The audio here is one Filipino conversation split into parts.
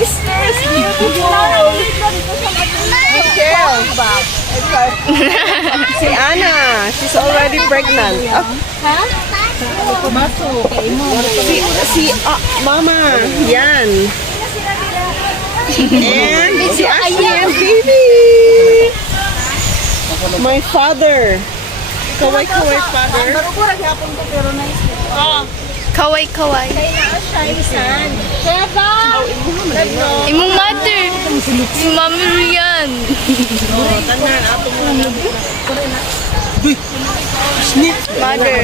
business. Beautiful. Okay. Si Anna, she's already pregnant. Oh. Mama, yan. And si Ashley and baby. My father. Kaway-kaway father. Kaway-kaway. Imong mother. Si Mami Rian. Tanan, atong mga Mother.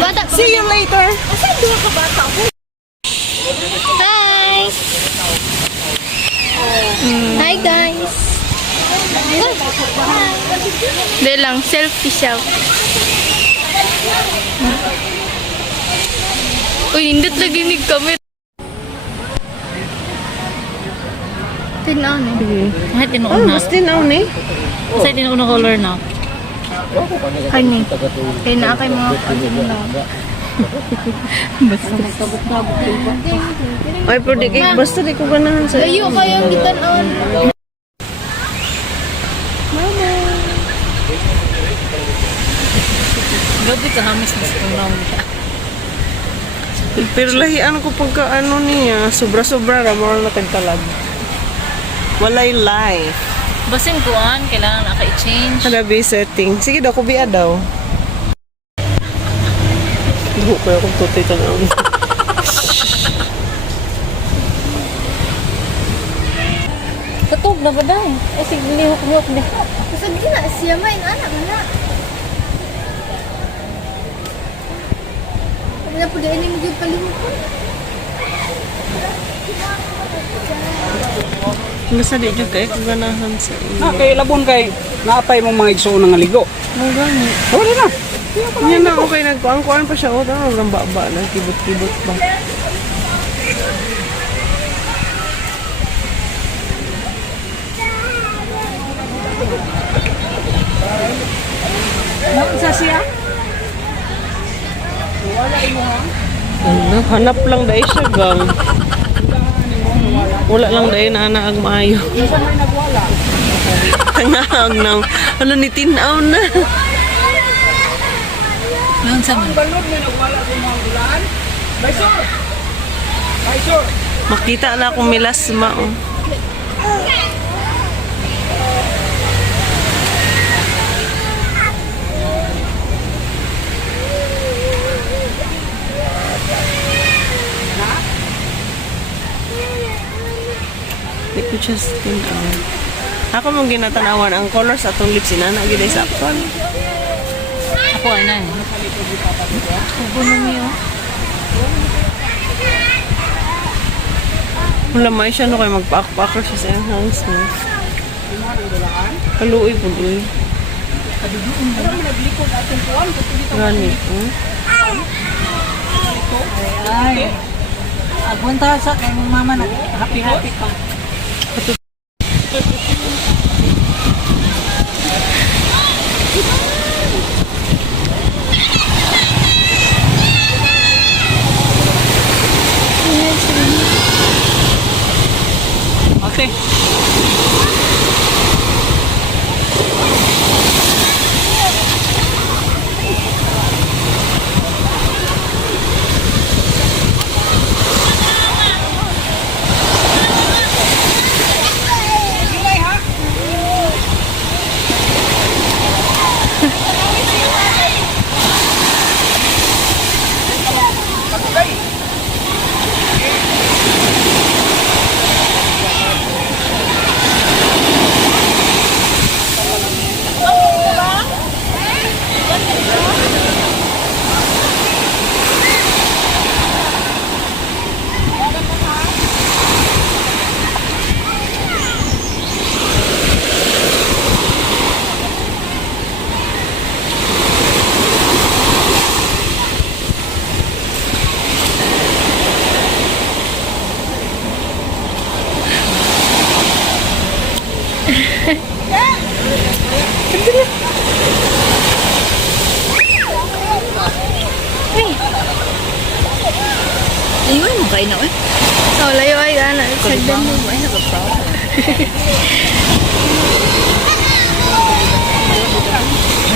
Bata. See you later. Hi. Hi guys. Hindi lang, selfie siya. Uy, hindot lagi ni kami. Tinaw ni. Kahit tinuuna. Mas tinaw ni. Kasi tinuuna color na. Kani. Kaya na kay mga ano. Ay, pero di kay basta di ko ganahan sa Layo kayang gitanon. Grabe ka hamis na sa tunaw. Pero lahian ko pagka ano niya, sobra-sobra ra mo na tagtalag. Walay life. Basin kuan, kailangan naka-change. Halabi setting. Sige daw, kubiya daw. Ibu ko yung tutoy tanaw. Katog na ba dahil? Eh, sige, lihok-lihok na. Kasi gina siya main anak na. Kaya po din yung mga palimot. Nasa di dyan kayo kung ganahan sa iyo. Kay labon kay naapay mong mga igsoon ng ligo. Ang gani. Wala na. Yan na okay, nagkuhan pa siya. O, tama, walang baba na, kibot-kibot ba. Sa siya? Hanap lang dahil siya, gang. Wala lang dahil na anaag maayo. Tangaag na. Ano ni tinaw na. Noon sa man. Makita na akong milasma. Oh. Di ko just tinaw. Ako mong ginatanawan ang colors atong lips inana gid sa aktual. Ako ay na eh. Ubo na niyo. Wala may siya no kay magpaak-paak siya sa iyang hands no. Kaluoy po doy. Gani. Ay. Agunta sa kay mong mama na happy-happy pa. Ate. kain na eh. Oh, layo ay ana. Sagdan mo. I have a problem.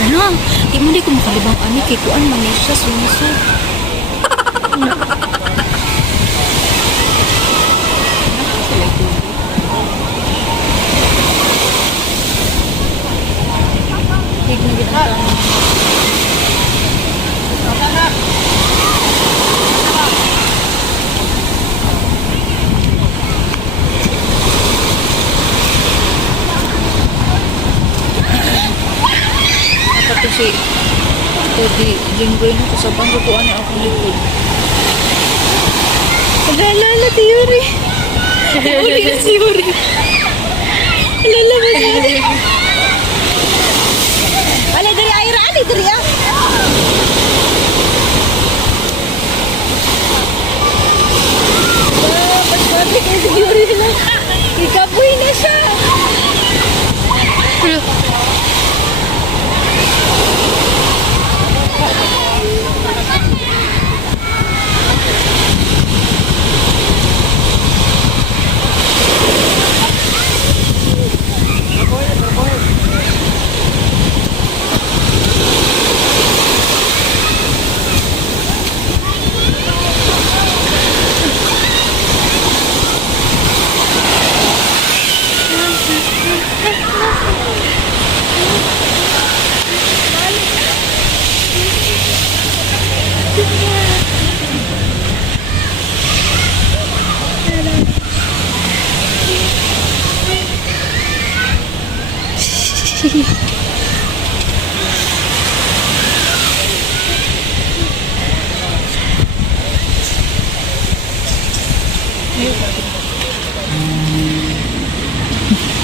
Ano? Di mo di ko makalibang ani kay kuan man siya sumiso. Tignan kita. Ito si ito di linggoy na to sa pangkukuan ni akong likod. Nag-aalala ti Yuri. Yuri na si Yuri. Alala ba si Yuri? Ali diri Ira, ali diri ah. Pagkabi kayo si Yuri na. Ikapoy na siya.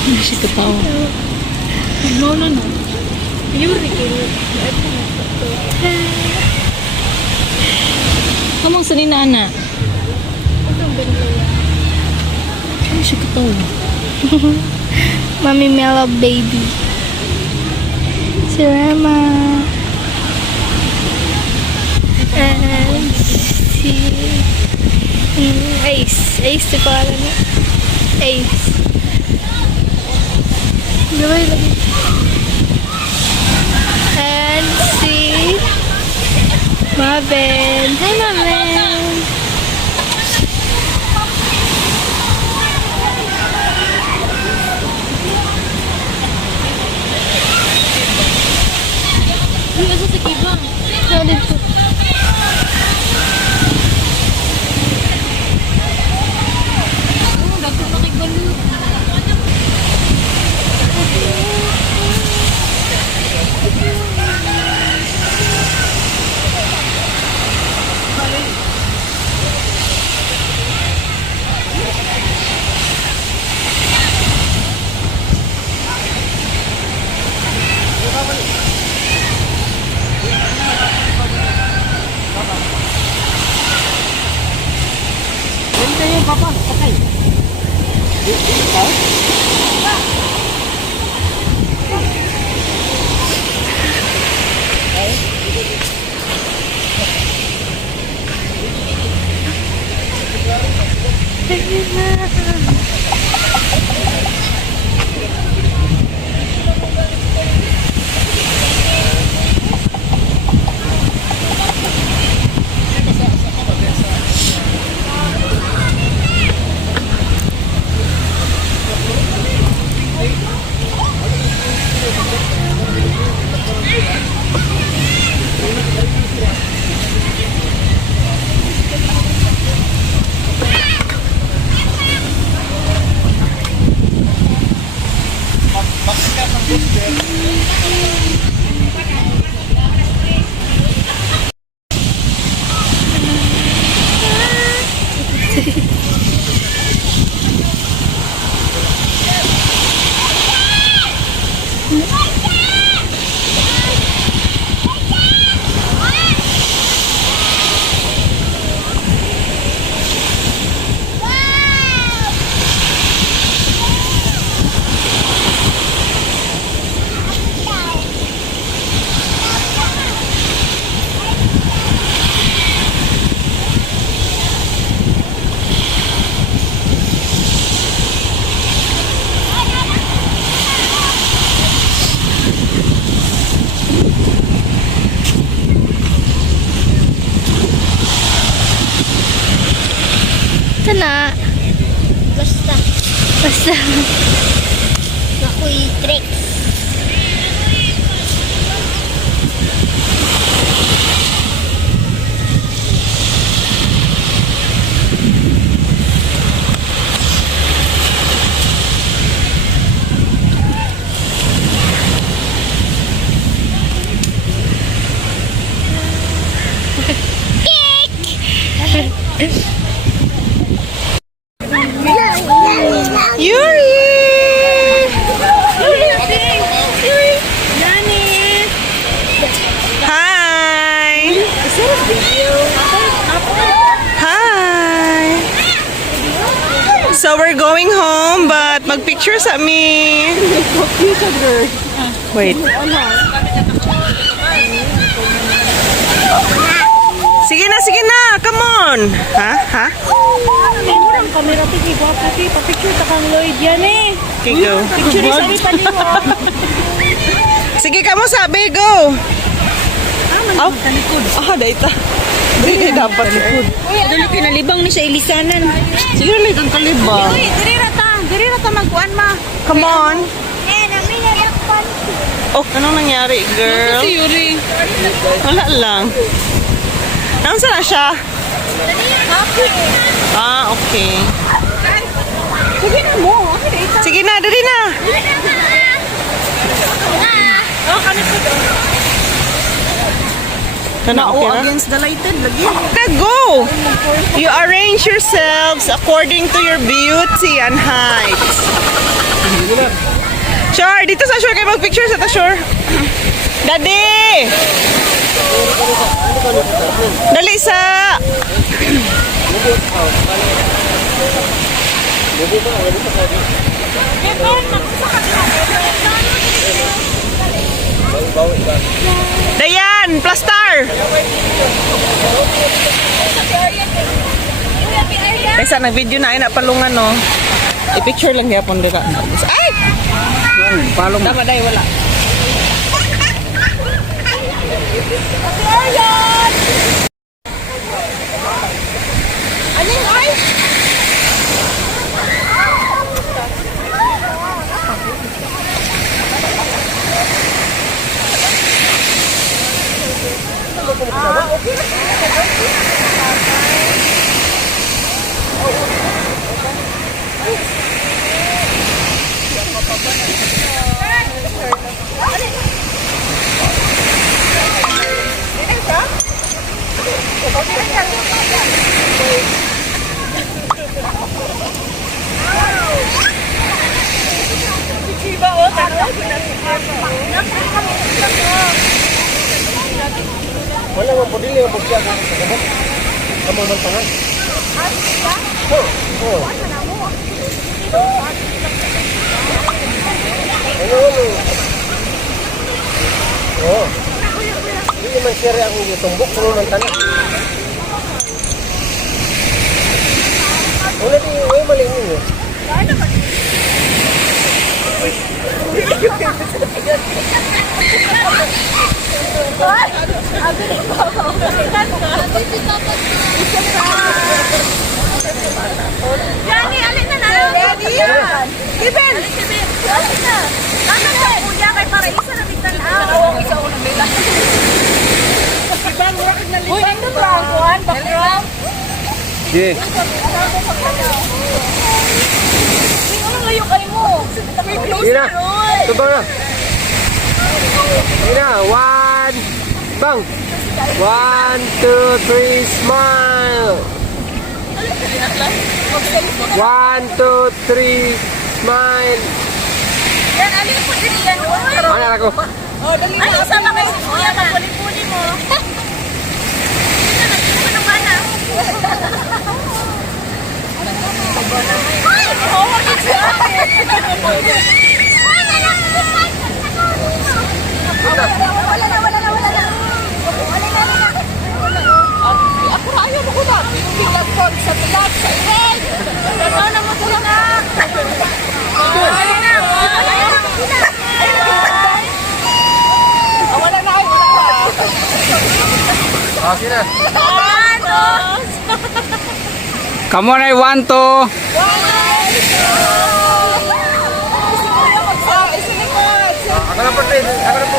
Hindi siya katawa. No. Yuri kayo. Kamang sa nina. Hindi siya katawa. Mami Mellow baby. Si Rama. And si Ace. Ace ito pala niya. Ace. Gawin lagi. And si Marvin. Hi Marvin. No, dito. Sana. Basta. Basta. Ako'y tricks. Yuri! Hi! Hi! So we're going home, but mag-picture sa me. Wait. Sige na. Come on. Ha? Ang kamera tigi gwapo ti pa-picture ta kang Lloyd yan eh. Okay, go. Picture sa ipa niyo. Sige ka mo sabi, go. Ah, daita. Hindi dapat likod. Dali pinalibang ni sa ilisanan. Sige na lang kalibang. Uy, diri ra ta magkuan ma. Come on. Namin narakpan. Oh, anong nangyari, girl? Si Yuri. Wala lang. Nasaan na siya? Ah, okay. Sige na mo. Sige na, dali na. Oh, kami ko. Kana okay na? Against the lighted lagi. Okay, go! You arrange yourselves according to your beauty and height. Sure, dito sa shore kayo mag-picture sa ta shore. Daddy! Dali sa... Dayan, plastar! Kaysa nag-video na ay napalungan no. I-picture lang yapon dito. Ay! Palong. Tama dahil wala. Wala mo po dili mo siya ko. Kamu man tangan. Oh. Hindi man share ang tumbok kuno man tangan. Wala di ay maling niyo. Yani, alin na na. Ready? Steven! Alin na. Ano na? Kuya, kay para isa na bitan ang. Nakawang isa unang nila. Ibang rock na libang. Uy, ito ba ang kuhan? Background? Sige. Anong layo kayo mo? Sige na. Tubang na. Sige na. One. Bang. 1, 2, 3, smile. 1, 2, 3, smile. Yan, alin po din yan. Ano ako? Oh, dali na. Ano sama kayo si Kuya? Magpuli-puli mo. Ano ka naman ah? Ay! Oh, wagit siya. Wala na. Ako na ayaw mo ko na. Pinag ko sa tilag, sa ilig. Ano na mo doon na? Wala na. Wala na. Oh, sige na. Ano? Come on, I want to. Ako na po, ako na po.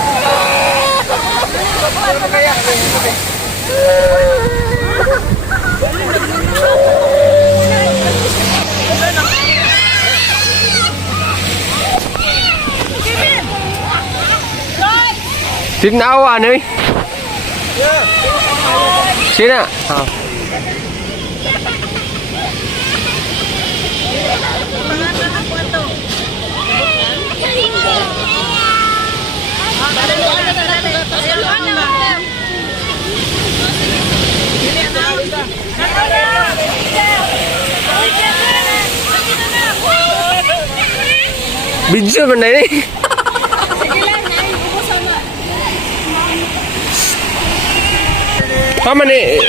Tinawa ni. Sina? Video man na ni. Tama ni.